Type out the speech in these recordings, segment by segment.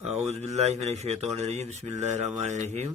اعوذ باللہ من الشیطان الرجیم بسم اللہ الرحمن الرحیم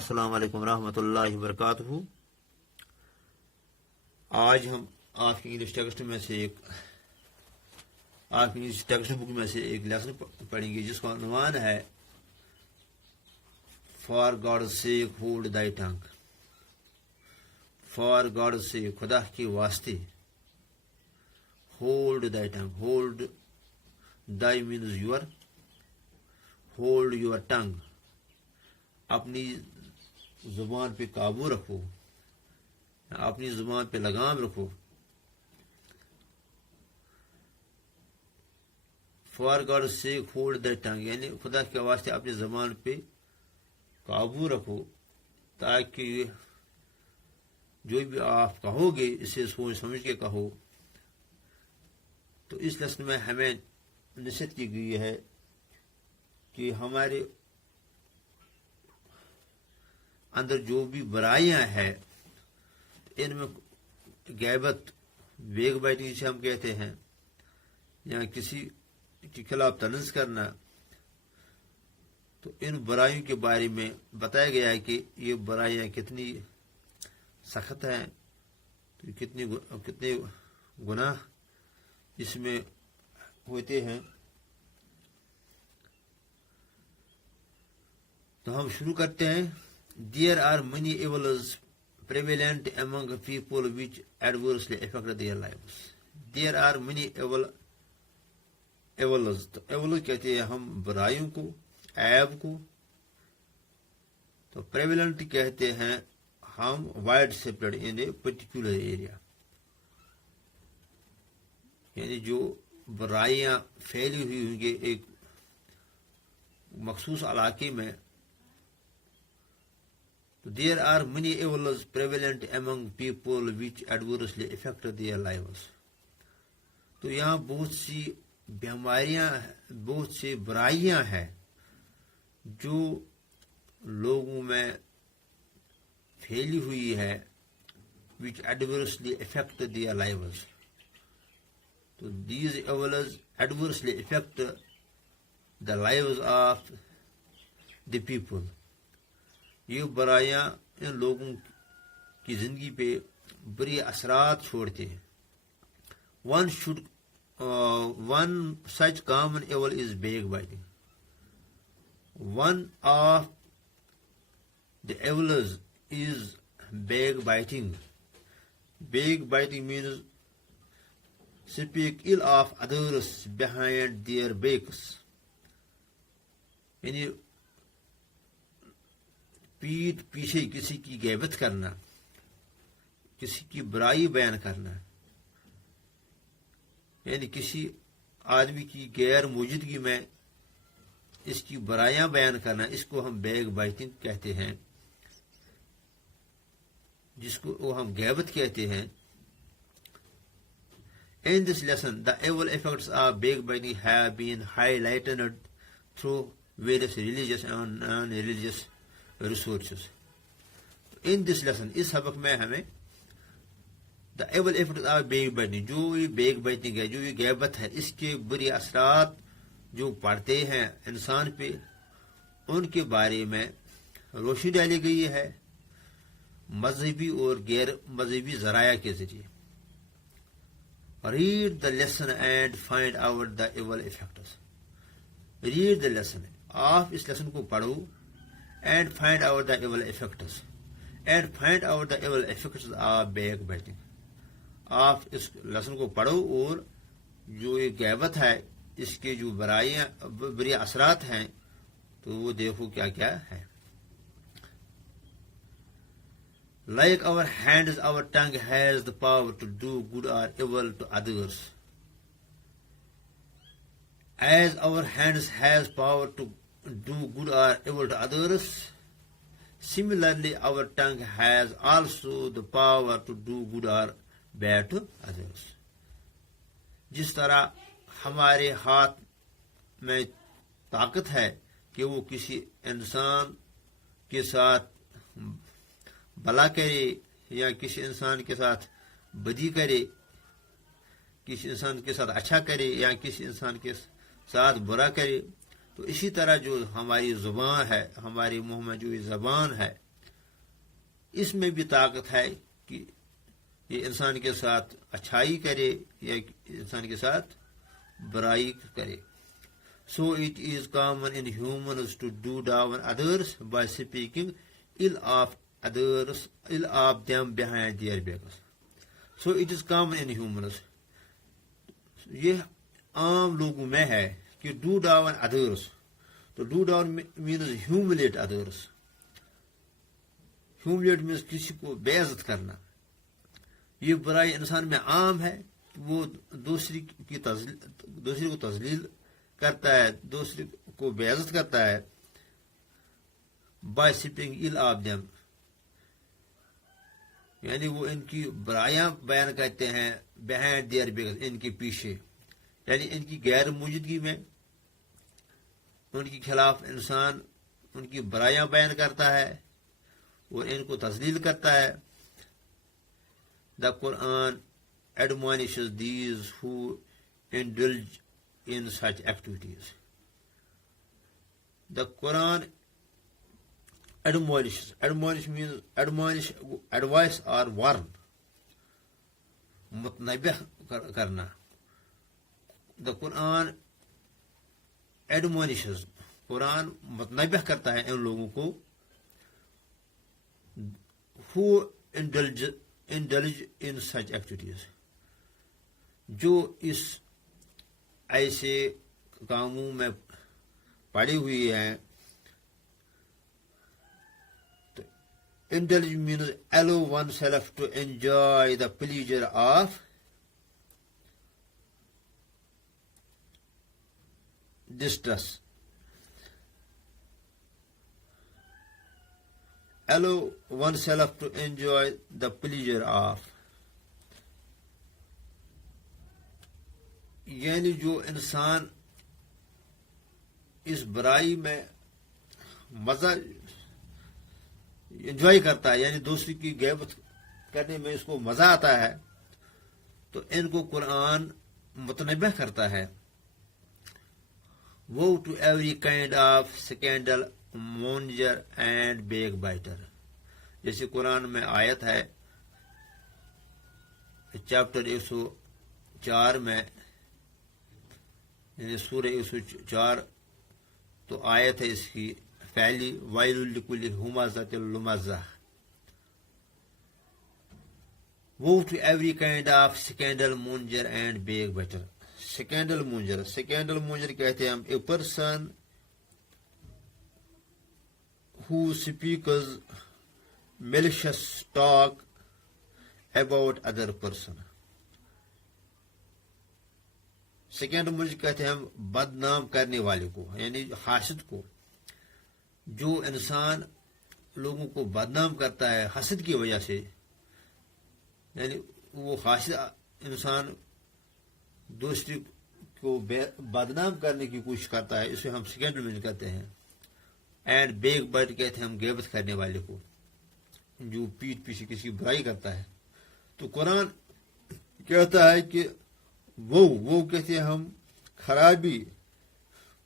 السلام علیکم ورحمۃ اللہ وبرکاتہ۔ آج ہم آپ کی انگلش ٹیکسٹ بک میں سے ایک لیسن پڑھیں گے جس کا عنوان ہے for God sake hold thy tongue. For God سیک، خدا کے واسطے، hold thy tongue, hold thy means your, hold your tongue, اپنی زبان پہ قابو رکھو، اپنی زبان پہ لگام رکھو۔ For God sake hold the tongue, یعنی خدا کے واسطے اپنی زبان پہ قابو رکھو تاکہ جو بھی آپ کہو گے اسے سوچ سمجھ کے کہو۔ تو اس لیسن میں ہمیں نصیحت کی گئی ہے کہ ہمارے اندر جو بھی برائیاں ہیں ان میں غیبت، بیگ بائٹنگ جسے ہم کہتے ہیں، یا کسی کے خلاف طنز کرنا، تو ان برائیوں کے بارے میں بتایا گیا ہے کہ یہ برائیاں کتنی سخت ہیں، کتنے گناہ اس میں ہوتے ہیں۔ تو ہم شروع کرتے ہیں۔ There are many evils prevalent among people which adversely affect their lives. There are many evils. تو evil کہتے ہیں ہم برائیوں کو، عیب کو۔ تو prevalent کہتے ہیں ہم wide spread in a particular area، یعنی جو برائیاں پھیلی ہوئی ہوں گے ایک مخصوص علاقے میں۔ There are many evils prevalent among people which adversely affect their lives. تو یہاں بہت سی بیماریاں، بہت سی برائیاں ہیں جو لوگوں میں پھیلی ہوئی ہے، which adversely affect their lives. تو these evils adversely affect the lives of the people. یہ برائیاں ان لوگوں کی زندگی پہ بری اثرات چھوڑتے ہیں۔ One such common evil is backbiting. One of the evils is backbiting. Backbiting means speak ill of others behind their backs. یعنی پیٹھ پیچھے کسی کی غیبت کرنا، کسی کی برائی بیان کرنا، یعنی کسی آدمی کی غیر موجودگی میں اس کی برائیاں بیان کرنا، اس کو ہم بیگ بائٹنگ کہتے ہیں، جس کو ہم غیبت کہتے ہیں۔ In this lesson, the evil effects of backbiting have been highlighted through various religious and non-religious resources. In this lesson، اس سبق میں ہمیں the evil effects of backbiting، جو یہ backbiting ہے، جو یہ غیبت ہے، اس کے بری اثرات جو پڑتے ہیں انسان پہ، ان کے بارے میں روشنی ڈالی گئی ہے مذہبی اور غیر مذہبی ذرائع کے ذریعے۔ Read the lesson and find out the evil effects. Read the lesson، آپ اس لیسن کو پڑھو، and find out the evil effects. And find out the evil effects of backbiting. آپ اس لیسن کو پڑھو اور جو یہ غیبت ہے اس کے جو برائیاں، بری اثرات ہیں، تو وہ دیکھو کیا کیا ہے۔ Like our hands, our tongue has the power to do good or evil to others. As our hands has power to do good or evil to others, similarly our tongue has also the power to do good or bad to others. جس طرح ہمارے ہاتھ میں طاقت ہے کہ وہ کسی انسان کے ساتھ بھلا کرے یا کسی انسان کے ساتھ بدی کرے، کسی انسان کے ساتھ اچھا کرے یا کسی انسان کے ساتھ برا کرے. تو اسی طرح جو ہماری زبان ہے، ہماری منہ میں جو یہ زبان ہے، اس میں بھی طاقت ہے کہ یہ انسان کے ساتھ اچھائی کرے یا انسان کے ساتھ برائی کرے. So it is common in humans to do down others by speaking ill of others, ill of them behind their backs. So it is common in humans. یہ عام لوگوں میں ہے کہ do down others. تو do down means humiliate others. Humiliate means کسی کو بے عزت کرنا. یہ برائی انسان میں عام ہے کہ وہ دوسری کو تذلیل کرتا ہے، دوسرے کو بے عزت کرتا ہے. By shipping ill of them، یعنی وہ ان کی برائیاں بیان کرتے ہیں behind their backs، ان کے پیچھے، یعنی ان کی غیر موجودگی میں ان کے خلاف انسان ان کی برائیاں بیان کرتا ہے اور ان کو تذلیل کرتا ہے. The Quran admonishes these who indulge in such activities. The Quran admonishes. Admonish means advice or warn. متنبہ کرنا. The Quran admonishes. قرآن متنبہ کرتا ہے ان لوگوں کو who indulge in such activities، جو اس ایسے کاموں میں پڑی ہوئی ہیں. Indulge means allow oneself to enjoy the pleasure of distress. Allow oneself to enjoy the pleasure of، یعنی جو انسان اس برائی میں مزہ انجوائے کرتا ہے، یعنی دوسری کی غیبت کرنے میں اس کو مزہ آتا ہے، تو ان کو قرآن متنبہ کرتا ہے. Woe to every kind of scandal, monger and backbiter. جیسے قرآن میں آیت ہے چیپٹر 104 میں، یعنی سورہ 104، تو آیت ہے اس کی پہلی وَيْلٌ لِكُلِّ ہُمَزَةٍ لُمَزَةٍ. Woe to every kind of scandal, monger and backbiter. Scandal monger کہتے ہیں ہم a person who speaks malicious talk about other person. Second موجر کہتے ہیں ہم بدنام کرنے والے کو، یعنی حاسد کو. جو انسان لوگوں کو بدنام کرتا ہے حسد کی وجہ سے، یعنی وہ حاسد انسان دوسری کو بدنام کرنے کی کوشش کرتا ہے، اسے ہم سیکنڈ موجر کہتے ہیں. اینڈ بیک بائٹ کہتے ہیں ہم غیبت کرنے والے کو، جو پیٹھ پیچھے کسی کی برائی کرتا ہے. تو قرآن کہتا ہے کہ وہ کہتے ہیں ہم خرابی،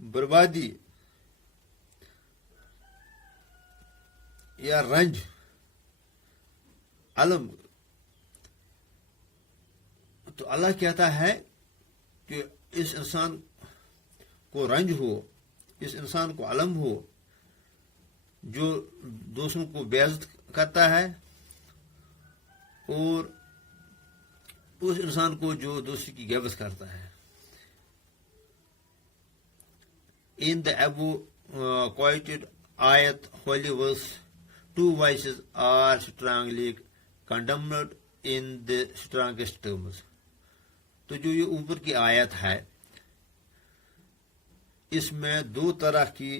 بربادی یا رنج، علم. تو اللہ کہتا ہے کہ اس انسان کو رنج ہو، اس انسان کو علم ہو جو دوسروں کو بے عزت کرتا ہے، اور اس انسان کو جو دوسری کی غیبت کرتا ہے. In the above quoted ayat holy verse, two vices are strongly condemned in the strongest terms. تو جو یہ اوپر کی آیت ہے اس میں دو طرح کی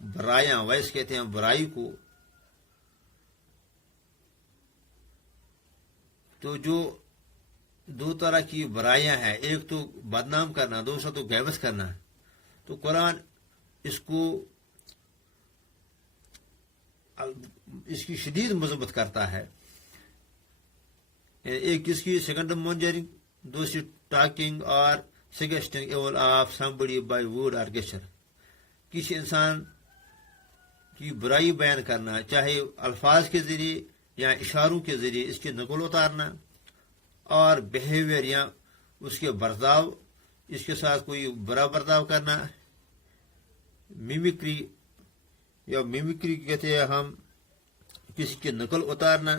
برائیاں، ویس کہتے ہیں برائی کو. تو جو دو طرح کی برائیاں ہیں، ایک تو بدنام کرنا، دوسرا تو غیبت کرنا. تو قرآن اس کو اس کی شدید مذمت کرتا ہے. ایک کس کی؟ سیکنڈ مونجرنگ دوسری ٹاکنگ اور suggesting evil of somebody by word or gesture. کسی انسان کی برائی بیان کرنا، چاہے الفاظ کے ذریعے یا اشاروں کے ذریعے، اس کی نقل اتارنا، اور بیہیویئر یا اس کے برتاؤ، اس کے ساتھ کوئی برا برتاؤ کرنا، میمکری یا میمکری کہتے ہیں ہم، کسی کی نقل اتارنا.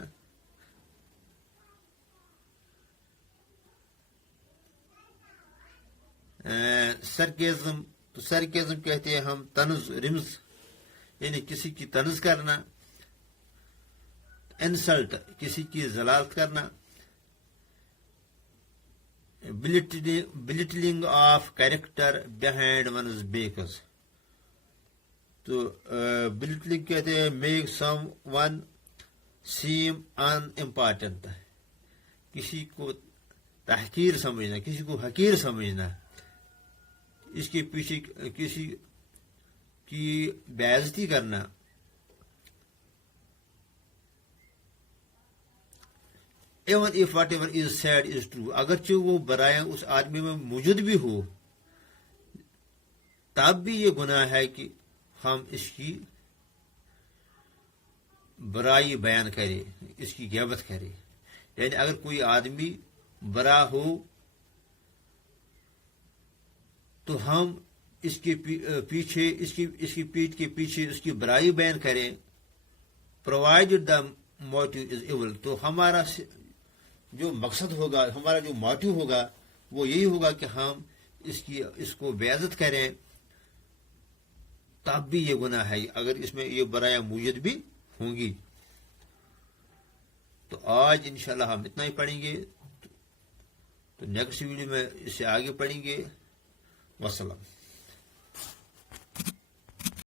سرکیزم، تو سرکیزم کہتے ہیں ہم طنز رمز، یعنی کسی کی طنز کرنا. انسلٹ، کسی کی ذلالت کرنا. Belittling of character behind one's backs, تو بلٹلنگ کہتے ہیں make someone seem unimportant, کسی کو تحقیر سمجھنا، کسی کو حقیر سمجھنا، اس کے پیچھے کسی کی بے عزتی کرنا. Even if whatever is said is true، اگرچہ وہ برائیاں اس آدمی میں موجود بھی ہو، تب بھی یہ گناہ ہے کہ ہم اس کی برائی بیان کریں، اس کی غیبت کریں. یعنی اگر کوئی آدمی برا ہو تو ہم اس کے پیچھے، اس کی پیٹھ کے پیچھے اس کی برائی بیان کریں، provided the motive is evil, تو ہمارا جو مقصد ہوگا، ہمارا جو موٹیو ہوگا وہ یہی ہوگا کہ ہم اس کو بے عزت کریں، تب بھی یہ گناہ ہے اگر اس میں یہ برائیاں موجود بھی ہوں گی. تو آج انشاءاللہ ہم اتنا ہی پڑھیں گے، تو نیکسٹ ویڈیو میں اس سے آگے پڑھیں گے. وسلام.